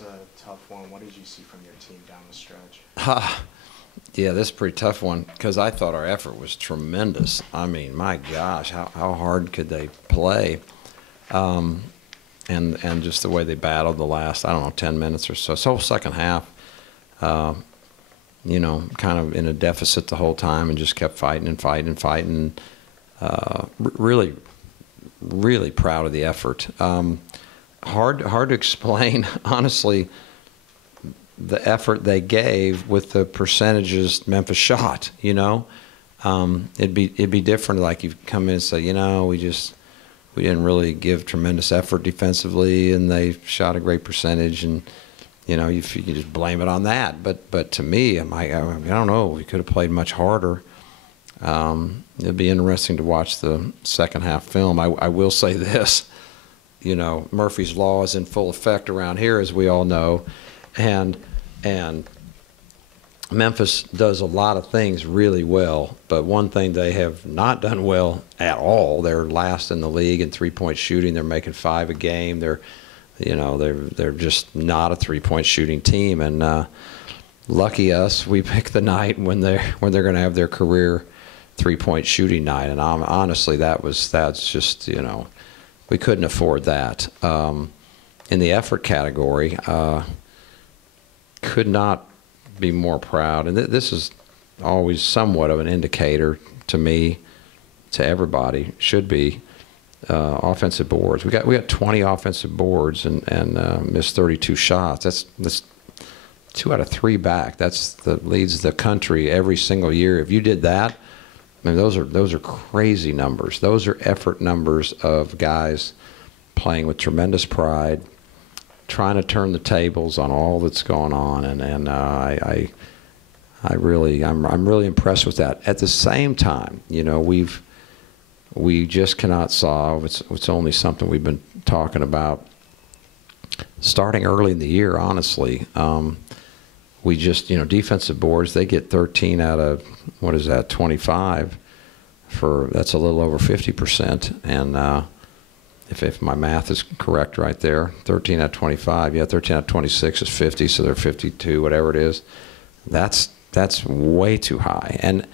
is a tough one. What did you see from your team down the stretch? Yeah, this is a pretty tough one because I thought our effort was tremendous. I mean, my gosh, how hard could they play? And just the way they battled the last, I don't know, 10 minutes or so. So second half, you know, kind of in a deficit the whole time and just kept fighting and fighting and fighting. Really, really proud of the effort. Hard to explain, honestly, the effort they gave with the percentages Memphis shot. You know, it'd be different. Like you come in and say, you know, we didn't really give tremendous effort defensively, and they shot a great percentage, and you know, you can just blame it on that. But to me, I don't know. We could have played much harder. It'd be interesting to watch the second half film. I will say this, you know, Murphy's Law is in full effect around here, as we all know, and Memphis does a lot of things really well, but one thing they have not done well at all, they're last in the league in three-point shooting. They're making 5 a game. They're just not a three-point shooting team, and lucky us, we picked the night when they're going to have their career three-point shooting night, and honestly, that's just, you know, we couldn't afford that. In the effort category, could not be more proud, and this is always somewhat of an indicator to me, to everybody, should be offensive boards. We got 20 offensive boards and missed 32 shots. That's 2 out of 3 back. Leads the country every single year. If you did that, I mean, those are crazy numbers. Those are effort numbers of guys playing with tremendous pride, trying to turn the tables on all that's going on, and I'm really impressed with that. At the same time, you know, we just cannot solve. It's only something we've been talking about starting early in the year. Honestly, we just, you know, defensive boards, they get 13 out of, what is that, 25. That's a little over 50%, and if my math is correct right there, 13 out of 25, yeah, 13 out of 26 is 50, so they're 52, whatever it is. That's way too high. And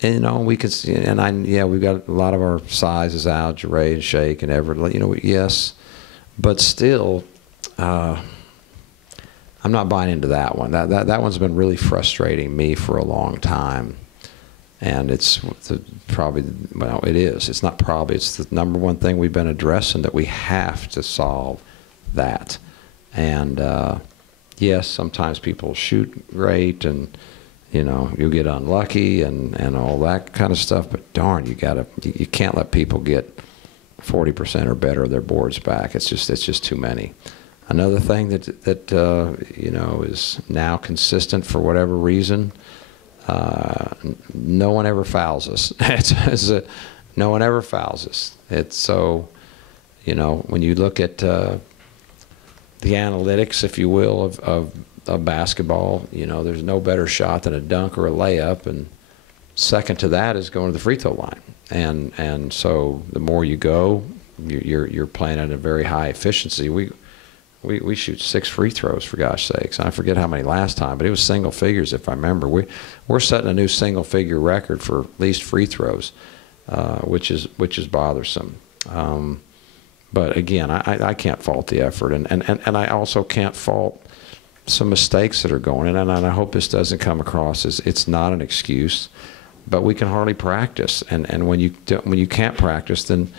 you know, we could see, yeah, we've got a lot of our sizes out, Jure and Shake and Everett, you know, yes, but still, I'm not buying into that one. That one's been really frustrating me for a long time. And it's probably, well, it is. It's not probably. It's the number one thing we've been addressing, that we have to solve that. And yes, sometimes people shoot great, and you know, you get unlucky and all that kind of stuff. But darn, you can't let people get 40% or better of their boards back. It's just too many. Another thing that you know, is now consistent for whatever reason. No one ever fouls us. No one ever fouls us. It's so, you know, when you look at the analytics, if you will, of basketball, you know, there's no better shot than a dunk or a layup, and second to that is going to the free throw line. And so the more you go, you're playing at a very high efficiency. We shoot 6 free throws, for gosh sakes. I forget how many last time, but it was single figures if I remember. We're setting a new single figure record for least free throws, which is bothersome. But again, I can't fault the effort, and I also can't fault some mistakes that are going in, and I hope this doesn't come across as it's not an excuse, but we can hardly practice, and when you can't practice, then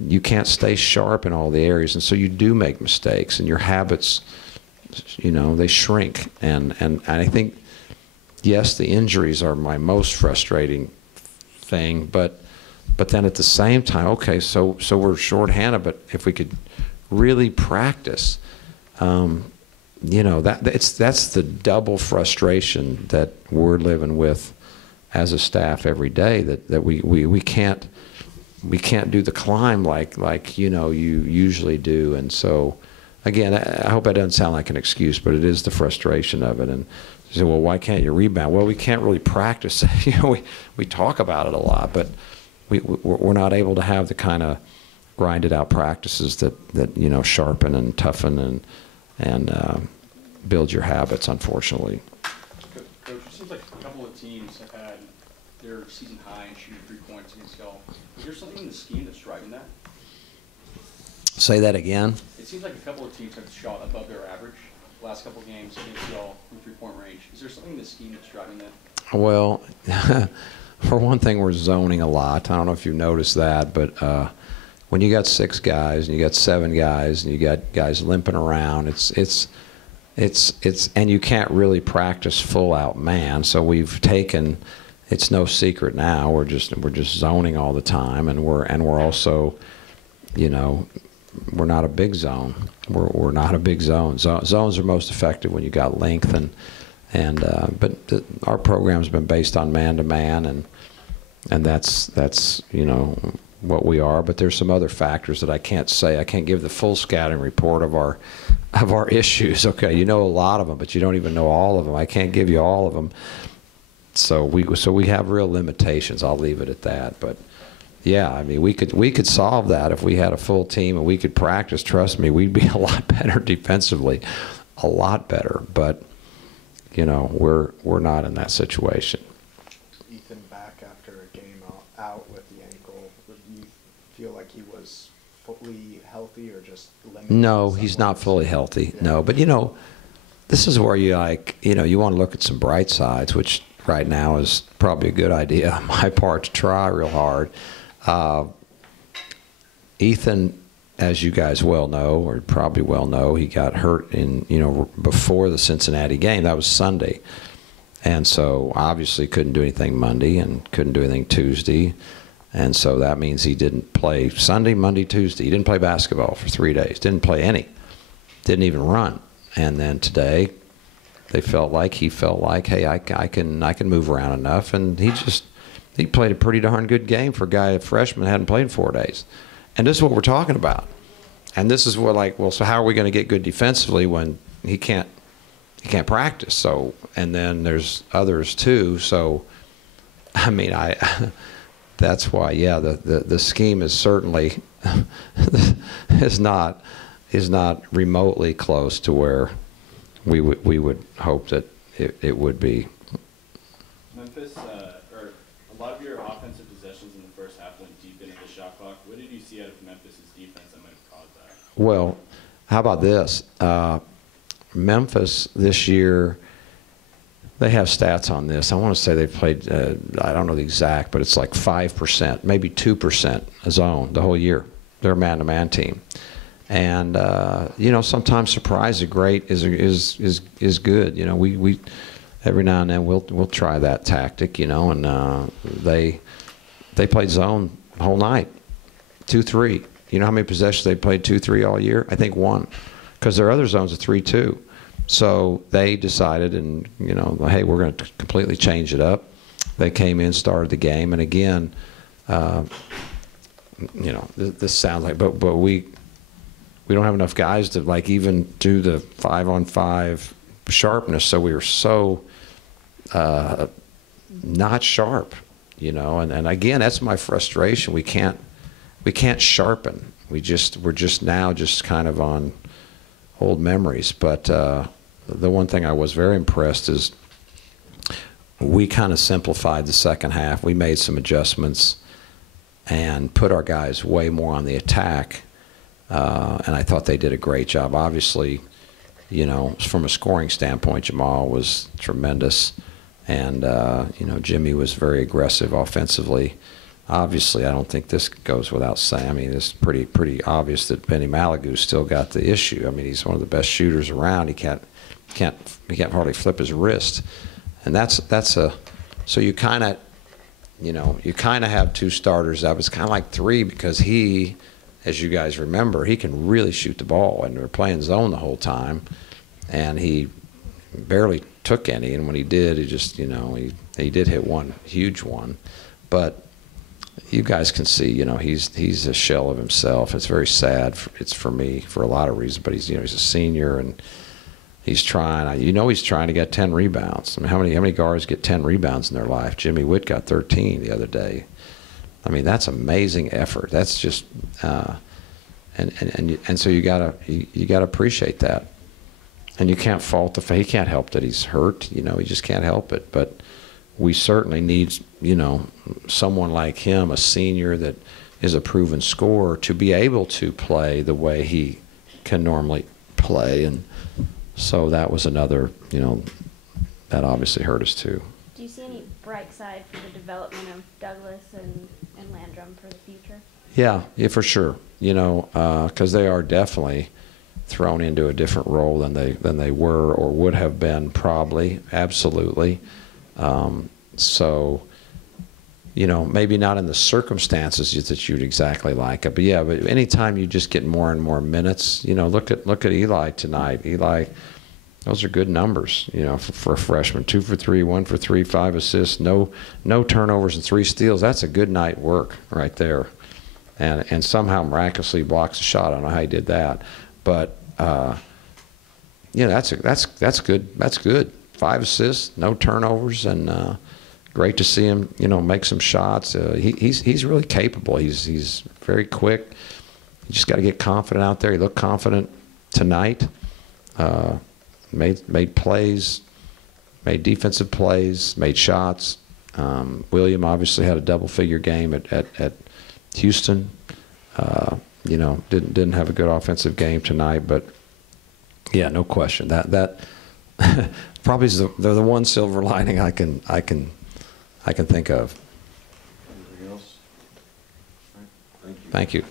you can't stay sharp in all the areas, and so you do make mistakes, and your habits, you know, they shrink. And I think, yes, the injuries are my most frustrating thing, but then at the same time, okay, so we're shorthanded, but if we could really practice, you know, that's the double frustration that we're living with as a staff every day, that we can't do the climb like you know, you usually do. And so again, I hope that doesn't sound like an excuse, but it is the frustration of it. And you say, well, why can't you rebound? Well, we can't really practice. You know, we talk about it a lot, but we're not able to have the kind of grinded out practices that you know, sharpen and toughen and build your habits, unfortunately. Coach, it seems like a couple of teams have had their season high in shooting 3 points against y'all. Is there something in the scheme that's driving that? Say that again. It seems like a couple of teams have shot above their average the last couple of games against y'all from 3-point range. Is there something in the scheme that's driving that? Well, for one thing, we're zoning a lot. I don't know if you've noticed that, but when you got 6 guys and you got 7 guys and you got guys limping around, and you can't really practice full out man. So we've taken. It's no secret now. We're just zoning all the time, and we're also, you know, we're not a big zone. We're not a big zone. Zones are most effective when you got length but our program's been based on man to man, and that's you know what we are. But there's some other factors that I can't say. I can't give the full scouting report of our issues. Okay, you know a lot of them, but you don't even know all of them. I can't give you all of them. So we have real limitations. I'll leave it at that. But yeah, I mean, we could solve that if we had a full team and we could practice. Trust me, we'd be a lot better defensively, a lot better. But you know, we're not in that situation. Ethan back after a game out with the ankle. Do you feel like he was fully healthy or just limited? No, he's not fully healthy. Yeah. No, but you know, this is where you you want to look at some bright sides, which right now is probably a good idea on my part to try real hard. Ethan, as you guys well know, or probably well know, he got hurt before the Cincinnati game. That was Sunday. And so obviously couldn't do anything Monday and couldn't do anything Tuesday. And so that means he didn't play Sunday, Monday, Tuesday. He didn't play basketball for 3 days. Didn't play any. Didn't even run. And then today, he felt like, hey, I can move around enough. And he played a pretty darn good game for a freshman hadn't played in 4 days. And this is what we're talking about. And this is what, well, so how are we going to get good defensively when he can't practice? So, and then there's others too. So, I mean, that's why, yeah, the scheme is certainly is not remotely close to where we would hope that it would be. Memphis, or a lot of your offensive possessions in the first half went deep into the shot clock. What did you see out of Memphis' defense that might have caused that? Well, how about this? Memphis this year, they have stats on this. I want to say they've played, I don't know the exact, but it's like 5%, maybe 2% zone the whole year. They're a man-to-man team. And sometimes surprise is great, is good. You know, we every now and then we'll try that tactic. You know, and they played zone the whole night, 2-3. You know how many possessions they played 2-3 all year? I think 1, because their other zones are 3-2. So they decided, and hey, we're going to completely change it up. They came in, started the game, and again, this sounds like, but we don't have enough guys to even do the 5-on-5 sharpness. So we were so not sharp, and again, that's my frustration. We can't sharpen. We're just now kind of on old memories. But the one thing I was very impressed is we kind of simplified the second half. We made some adjustments and put our guys way more on the attack. And I thought they did a great job. Obviously, from a scoring standpoint, Jamal was tremendous. And, Jimmy was very aggressive offensively. Obviously, I don't think this goes without saying. I mean, it's pretty obvious that Benny Malagou's still got the issue. I mean, he's one of the best shooters around. He can't hardly flip his wrist. And so you kind of, have 2 starters. That was kind of like 3 because he, as you guys remember, he can really shoot the ball, and we're playing zone the whole time, and he barely took any, and when he did, he just, he did hit one huge one. But you guys can see, he's a shell of himself. It's very sad. It's for me for a lot of reasons, but he's a senior, and he's trying. He's trying to get 10 rebounds. I mean, how many guards get 10 rebounds in their life? Jimmy Witt got 13 the other day. I mean, that's amazing effort. That's just, and so you gotta appreciate that. And you can't fault he can't help that he's hurt. You know, he just can't help it. But we certainly need, you know, someone like him, a senior that is a proven scorer, to be able to play the way he can normally play. And so that was another, you know, that obviously hurt us too. Do you see any bright side for the development of Douglas and Landrum for the future? Yeah, for sure. You know, because they are definitely thrown into a different role than they were or would have been probably. Absolutely. So, you know, maybe not in the circumstances that you'd exactly like it, but yeah. But anytime you just get more and more minutes, you know, look at Eli tonight. Eli, those are good numbers, you know, for a freshman. 2 for 3, 1 for 3, 5 assists, no turnovers and 3 steals. That's a good night work right there. And somehow miraculously blocks a shot. I don't know how he did that, but you know, that's good. That's good. 5 assists, no turnovers, and great to see him, you know, make some shots. He's really capable. He's very quick. You just got to get confident out there. He looked confident tonight. Made plays, made defensive plays, made shots. William obviously had a double-figure game at Houston. You know, didn't have a good offensive game tonight, but yeah, no question that probably is the one silver lining I can think of. Anything else? All right. Thank you.